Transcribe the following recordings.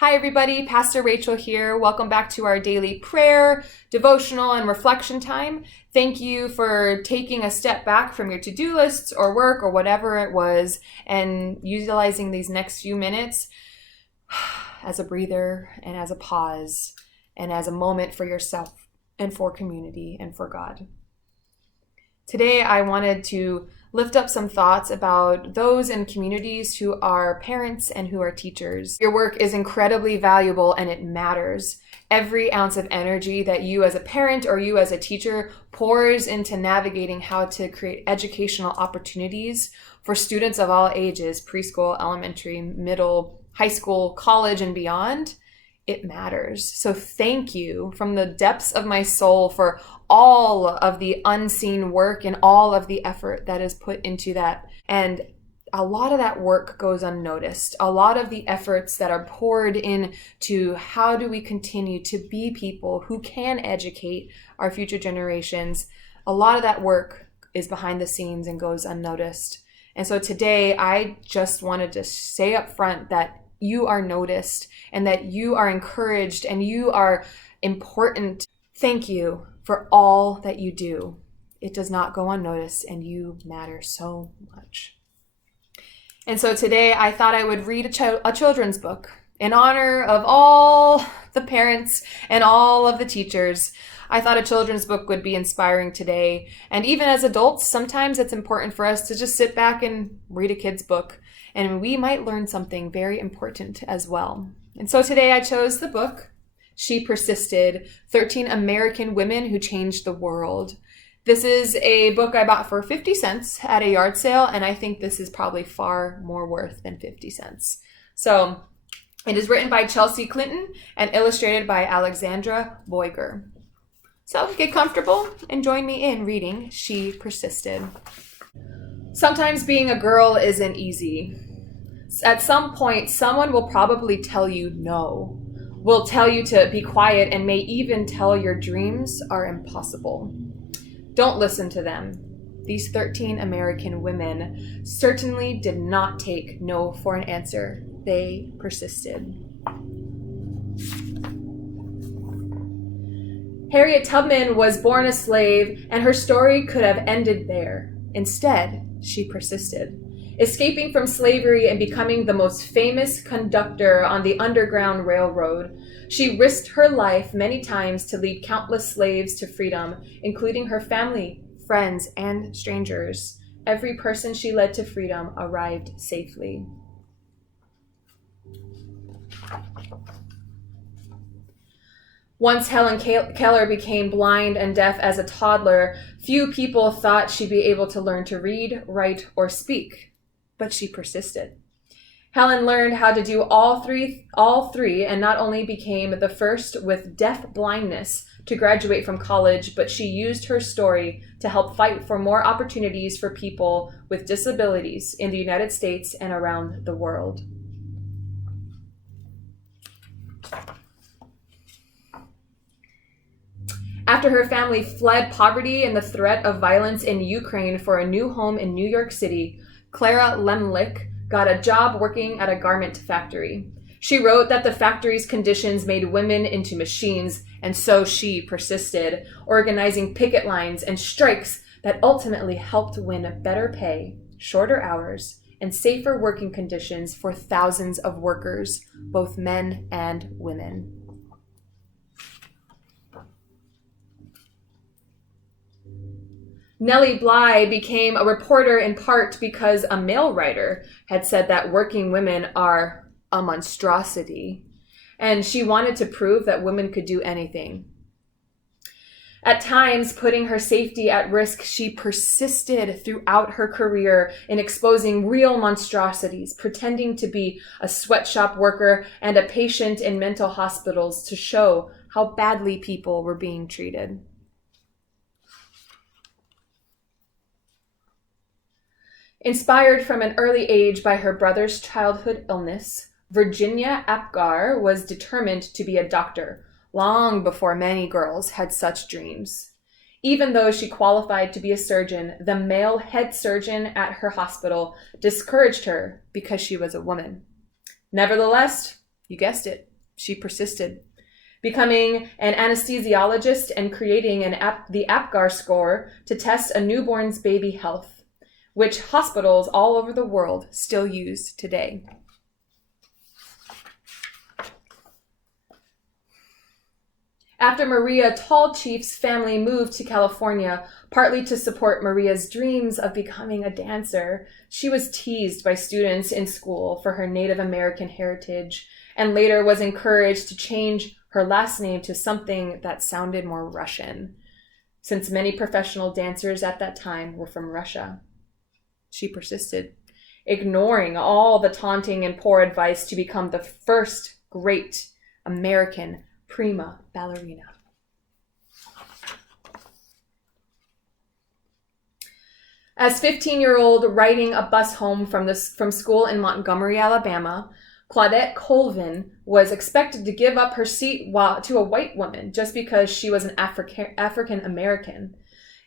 Hi everybody, Pastor Rachel here. Welcome back to our daily prayer, devotional, and reflection time. Thank you for taking a step back from your to-do lists or work or whatever it was and utilizing these next few minutes as a breather and as a pause and as a moment for yourself and for community and for God. Today I wanted to lift up some thoughts about those in communities who are parents and who are teachers. Your work is incredibly valuable and it matters. Every ounce of energy that you as a parent or you as a teacher pours into navigating how to create educational opportunities for students of all ages, preschool, elementary, middle, high school, college, and beyond. It matters. So thank you from the depths of my soul for all of the unseen work and all of the effort that is put into that. And a lot of that work goes unnoticed. A lot of the efforts that are poured into how do we continue to be people who can educate our future generations, a lot of that work is behind the scenes and goes unnoticed. And so today I just wanted to say up front that you are noticed and that you are encouraged and you are important. Thank you for all that you do. It does not go unnoticed and you matter so much. And so today I thought I would read a children's book in honor of all the parents and all of the teachers. I thought a children's book would be inspiring today. And even as adults, sometimes it's important for us to just sit back and read a kid's book. And we might learn something very important as well. And so today I chose the book, She Persisted, 13 American Women Who Changed the World. This is a book I bought for 50 cents at a yard sale, and I think this is probably far more worth than 50 cents. So it is written by Chelsea Clinton and illustrated by Alexandra Boiger. So get comfortable and join me in reading She Persisted. Sometimes being a girl isn't easy. At some point, someone will probably tell you no, will tell you to be quiet, and may even tell your dreams are impossible. Don't listen to them. These 13 American women certainly did not take no for an answer. They persisted. Harriet Tubman was born a slave, and her story could have ended there. Instead, she persisted, escaping from slavery and becoming the most famous conductor on the Underground Railroad. She risked her life many times to lead countless slaves to freedom, including her family, friends, and strangers. Every person she led to freedom arrived safely. Once Helen Keller became blind and deaf as a toddler, few people thought she'd be able to learn to read, write, or speak. But she persisted. Helen learned how to do all three, and not only became the first with deaf blindness to graduate from college, but she used her story to help fight for more opportunities for people with disabilities in the United States and around the world. After her family fled poverty and the threat of violence in Ukraine for a new home in New York City, Clara Lemlich got a job working at a garment factory. She wrote that the factory's conditions made women into machines, and so she persisted, organizing picket lines and strikes that ultimately helped win better pay, shorter hours, and safer working conditions for thousands of workers, both men and women. Nellie Bly became a reporter in part because a male writer had said that working women are a monstrosity, and she wanted to prove that women could do anything. At times, putting her safety at risk, she persisted throughout her career in exposing real monstrosities, pretending to be a sweatshop worker and a patient in mental hospitals to show how badly people were being treated. Inspired from an early age by her brother's childhood illness, Virginia Apgar was determined to be a doctor, long before many girls had such dreams. Even though she qualified to be a surgeon, the male head surgeon at her hospital discouraged her because she was a woman. Nevertheless, you guessed it, She persisted, becoming an anesthesiologist and creating the APGAR score to test a newborn's baby health, which hospitals all over the world still use today. After Maria Tallchief's family moved to California, partly to support Maria's dreams of becoming a dancer, she was teased by students in school for her Native American heritage, and later was encouraged to change her last name to something that sounded more Russian, since many professional dancers at that time were from Russia. She persisted, ignoring all the taunting and poor advice to become the first great American prima ballerina. As 15-year-old riding a bus home from school in Montgomery, Alabama, Claudette Colvin was expected to give up her seat to a white woman just because she was an African American.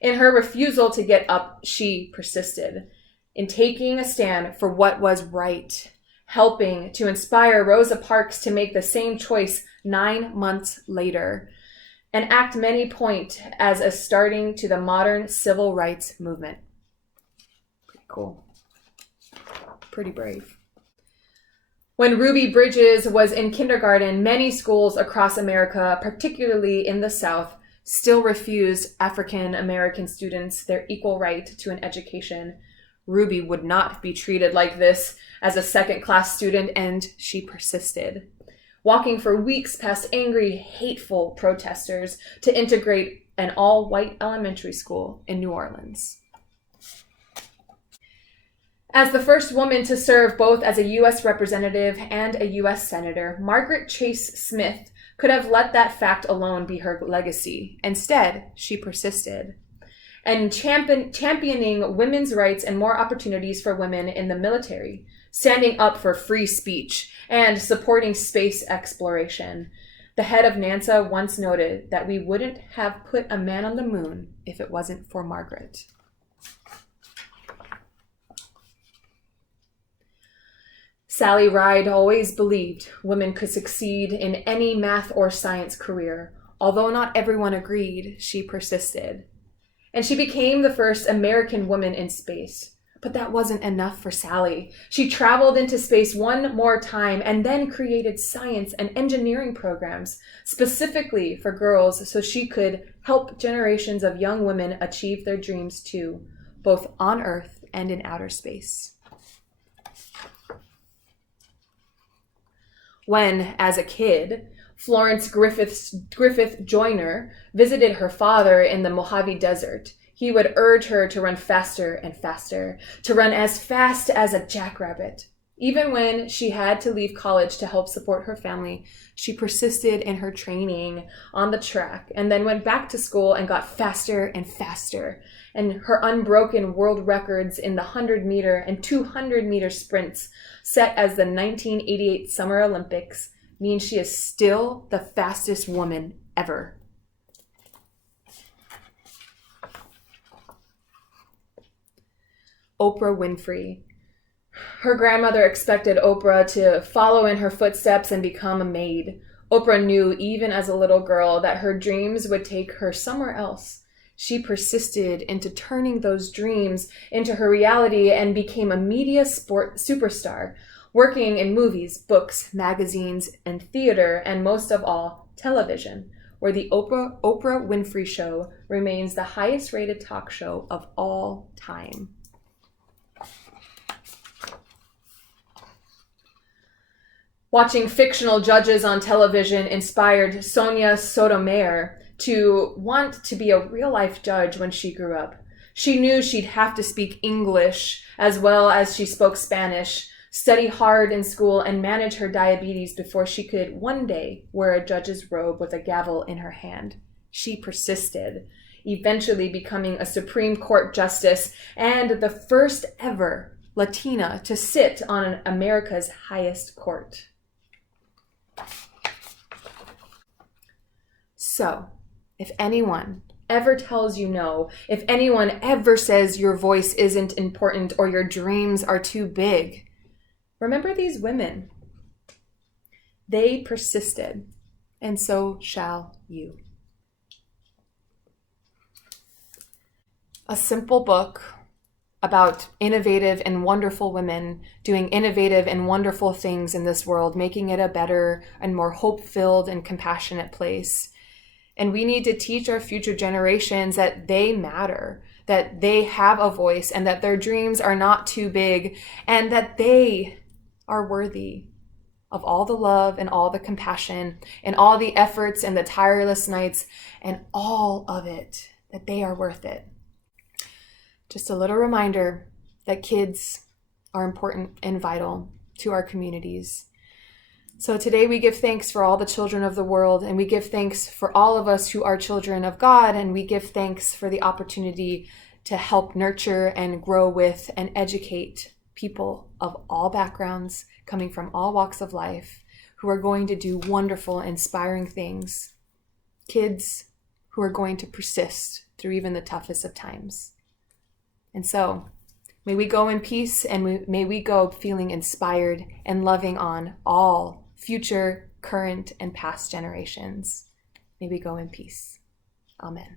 In her refusal to get up, she persisted in taking a stand for what was right, helping to inspire Rosa Parks to make the same choice 9 months later, an act many point as a starting to the modern civil rights movement. Pretty cool. Pretty brave. When Ruby Bridges was in kindergarten, many schools across America, particularly in the South, still refused African American students their equal right to an education. Ruby would not be treated like this as a second-class student, and she persisted, walking for weeks past angry, hateful protesters to integrate an all-white elementary school in New Orleans. As the first woman to serve both as a U.S. representative and a U.S. senator, Margaret Chase Smith could have let that fact alone be her legacy. Instead, she persisted, and championing women's rights and more opportunities for women in the military, standing up for free speech, and supporting space exploration. The head of NASA once noted that we wouldn't have put a man on the moon if it wasn't for Margaret. Sally Ride always believed women could succeed in any math or science career. Although not everyone agreed, she persisted. And she became the first American woman in space. But that wasn't enough for Sally. She traveled into space one more time and then created science and engineering programs specifically for girls so she could help generations of young women achieve their dreams too, both on Earth and in outer space. When, as a kid, Florence Griffith Joyner visited her father in the Mojave Desert, he would urge her to run faster and faster, to run as fast as a jackrabbit. Even when she had to leave college to help support her family, she persisted in her training on the track and then went back to school and got faster and faster. And her unbroken world records in the 100-meter and 200-meter sprints set as the 1988 Summer Olympics mean she is still the fastest woman ever. Oprah Winfrey. Her grandmother expected Oprah to follow in her footsteps and become a maid. Oprah knew, even as a little girl, that her dreams would take her somewhere else. She persisted into turning those dreams into her reality and became a media superstar, working in movies, books, magazines, and theater, and most of all, television, where the Oprah Winfrey Show remains the highest-rated talk show of all time. Watching fictional judges on television inspired Sonia Sotomayor to want to be a real-life judge when she grew up. She knew she'd have to speak English as well as she spoke Spanish, study hard in school, and manage her diabetes before she could one day wear a judge's robe with a gavel in her hand. She persisted, eventually becoming a Supreme Court justice and the first ever Latina to sit on America's highest court. So, if anyone ever tells you no, if anyone ever says your voice isn't important or your dreams are too big, remember these women. They persisted, and so shall you. A simple book about innovative and wonderful women doing innovative and wonderful things in this world, making it a better and more hope-filled and compassionate place. And we need to teach our future generations that they matter, that they have a voice, and that their dreams are not too big, and that they are worthy of all the love and all the compassion and all the efforts and the tireless nights and all of it, that they are worth it. Just a little reminder that kids are important and vital to our communities. So today we give thanks for all the children of the world, and we give thanks for all of us who are children of God, and we give thanks for the opportunity to help nurture and grow with and educate people of all backgrounds, coming from all walks of life, who are going to do wonderful, inspiring things. Kids who are going to persist through even the toughest of times. And so, may we go in peace, and may we go feeling inspired and loving on all future, current, and past generations. May we go in peace. Amen.